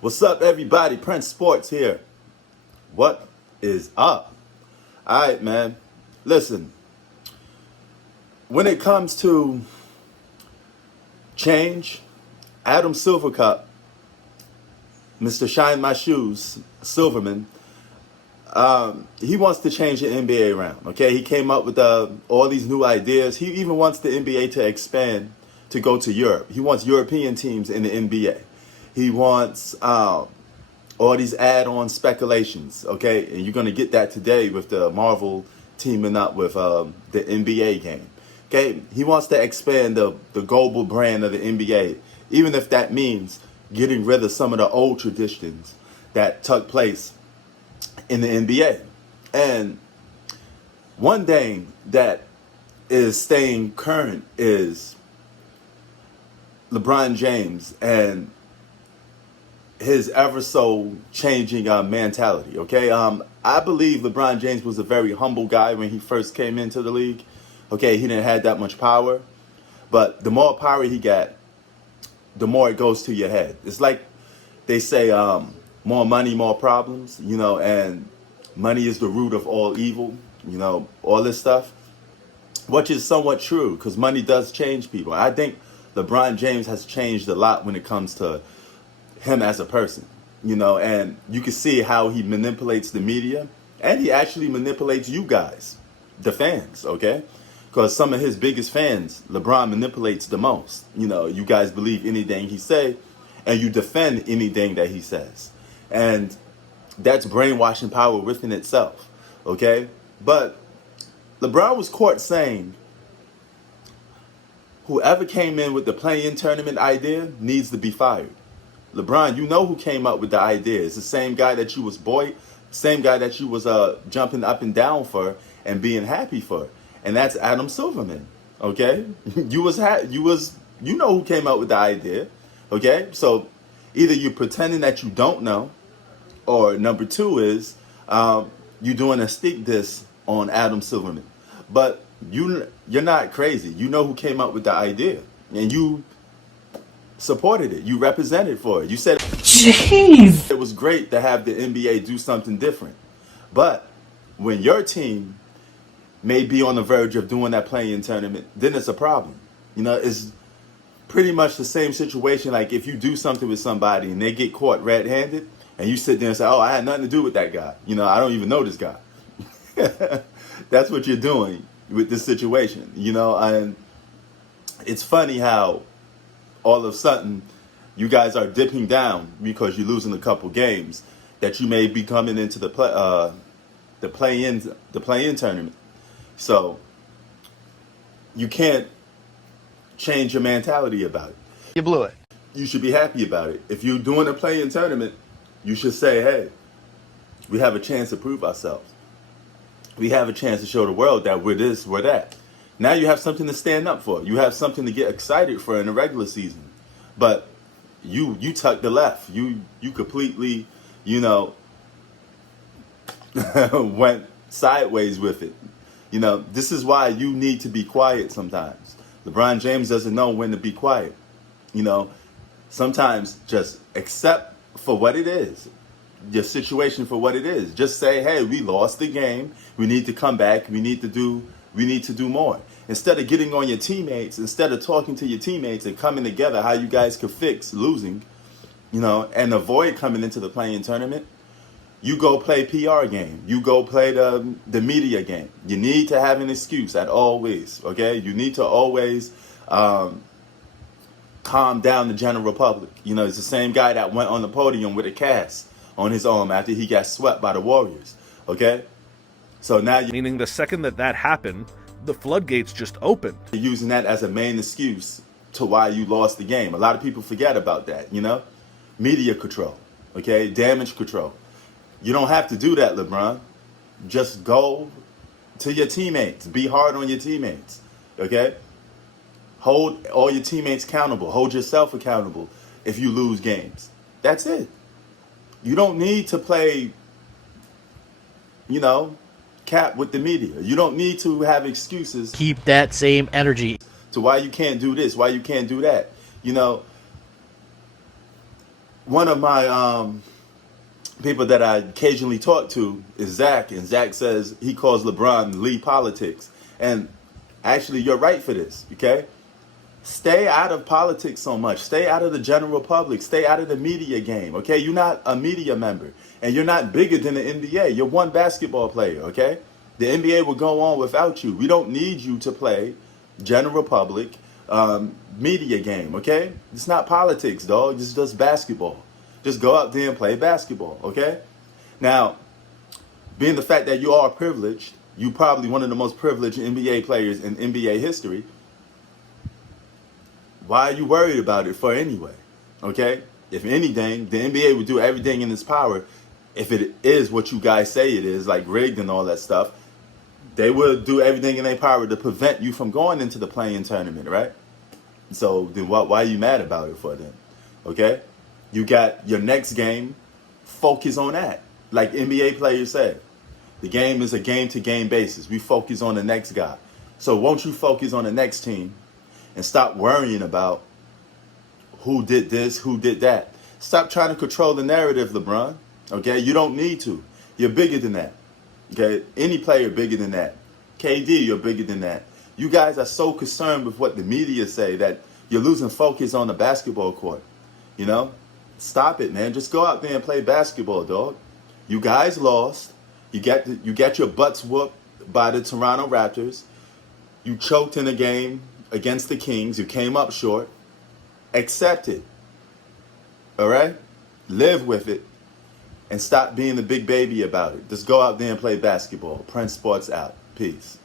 What's up, everybody? Prince Sports here. What is up? All right, man. Listen, when it comes to change, Adam Silvercup, Mr. Shine My Shoes, Silverman, he wants to change the NBA around. Okay, he came up with all these new ideas. He even wants the NBA to expand to go to Europe. He wants European teams in the NBA. He wants all these add-on speculations, okay? And you're going to get that today with the Marvel teaming up with the NBA game, okay? He wants to expand the global brand of the NBA, even if that means getting rid of some of the old traditions that took place in the NBA. And one thing that is staying current is LeBron James and his ever so changing mentality. Okay, I believe LeBron James was a very humble guy when he first came into the league. Okay, he didn't have that much power, but the more power he got, the more it goes to your head. It's like they say, more money, more problems. And money is the root of all evil. All this stuff, which is somewhat true because money does change people. I think LeBron James has changed a lot when it comes to him as a person, and you can see how he manipulates the media, and he actually manipulates you guys, the fans, okay? Because some of his biggest fans, LeBron manipulates the most. You guys believe anything he say, and you defend anything that he says, and that's brainwashing power within itself, okay? But LeBron was caught saying, whoever came in with the play-in tournament idea needs to be fired. LeBron, you know who came up with the idea. It's the same guy that you was jumping up and down for and being happy for, and that's Adam Silverman. Okay, you know who came up with the idea. Okay, so either you're pretending that you don't know, or number two is you're doing a stick diss on Adam Silverman. But you're not crazy. You know who came up with the idea, and you supported it. You represented for it. You said, jeez, it was great to have the NBA do something different. But when your team may be on the verge of doing that play-in tournament, then it's a problem. It's pretty much the same situation like if you do something with somebody and they get caught red-handed and you sit there and say, oh, I had nothing to do with that guy. I don't even know this guy. That's what you're doing with this situation, and it's funny how all of a sudden you guys are dipping down because you're losing a couple games that you may be coming into the play-in tournament. So you can't change your mentality about it. You blew it. You should be happy about it. If you're doing a play-in tournament, you should say, hey, we have a chance to prove ourselves. We have a chance to show the world that we're this, we're that. Now you have something to stand up for. You have something to get excited for in the regular season. But you tucked the left. You completely, went sideways with it. This is why you need to be quiet sometimes. LeBron James doesn't know when to be quiet. Sometimes just accept for what it is. Your situation for what it is. Just say, hey, we lost the game. We need to come back. We need to do more. Instead of getting on your teammates, instead of talking to your teammates and coming together how you guys could fix losing, and avoid coming into the play-in tournament, you go play PR game. You go play the media game. You need to have an excuse at always, okay? You need to always calm down the general public. It's the same guy that went on the podium with a cast on his arm after he got swept by the Warriors, okay? So now you're Meaning the second that happened, the floodgates just opened. using that as a main excuse to why you lost the game. A lot of people forget about that, Media control, okay? Damage control. You don't have to do that, LeBron. Just go to your teammates. Be hard on your teammates, okay? Hold all your teammates accountable. Hold yourself accountable if you lose games. That's it. You don't need to play, cap with the media. You don't need to have excuses. Keep that same energy. To why you can't do this, why you can't do that. one of my people that I occasionally talk to is Zach, and Zach says he calls LeBron Lee politics. And actually, you're right for this, okay? Stay out of politics so much. Stay out of the general public. Stay out of the media game, okay? You're not a media member, and you're not bigger than the NBA. You're one basketball player, okay? The NBA will go on without you. We don't need you to play general public media game, okay? It's not politics, dog. It's just basketball. Just go out there and play basketball, okay? Now, being the fact that you are privileged, you probably one of the most privileged NBA players in NBA history, why are you worried about it for anyway? Okay? If anything, the NBA would do everything in its power. If it is what you guys say it is, like rigged and all that stuff, they would do everything in their power to prevent you from going into the play-in tournament, right? So then why are you mad about it for then? Okay? You got your next game, focus on that. Like NBA players said, the game is a game-to-game basis. We focus on the next guy. So won't you focus on the next team and stop worrying about who did this, who did that. Stop trying to control the narrative, LeBron. Okay? You don't need to. You're bigger than that. Okay? Any player bigger than that. KD, you're bigger than that. You guys are so concerned with what the media say that you're losing focus on the basketball court. You know? Stop it, man. Just go out there and play basketball, dog. You guys lost. You got your butts whooped by the Toronto Raptors. You choked in a game against the Kings. You came up short. Accept it. All right? Live with it. And stop being the big baby about it. Just go out there and play basketball. Prince Sports out. Peace.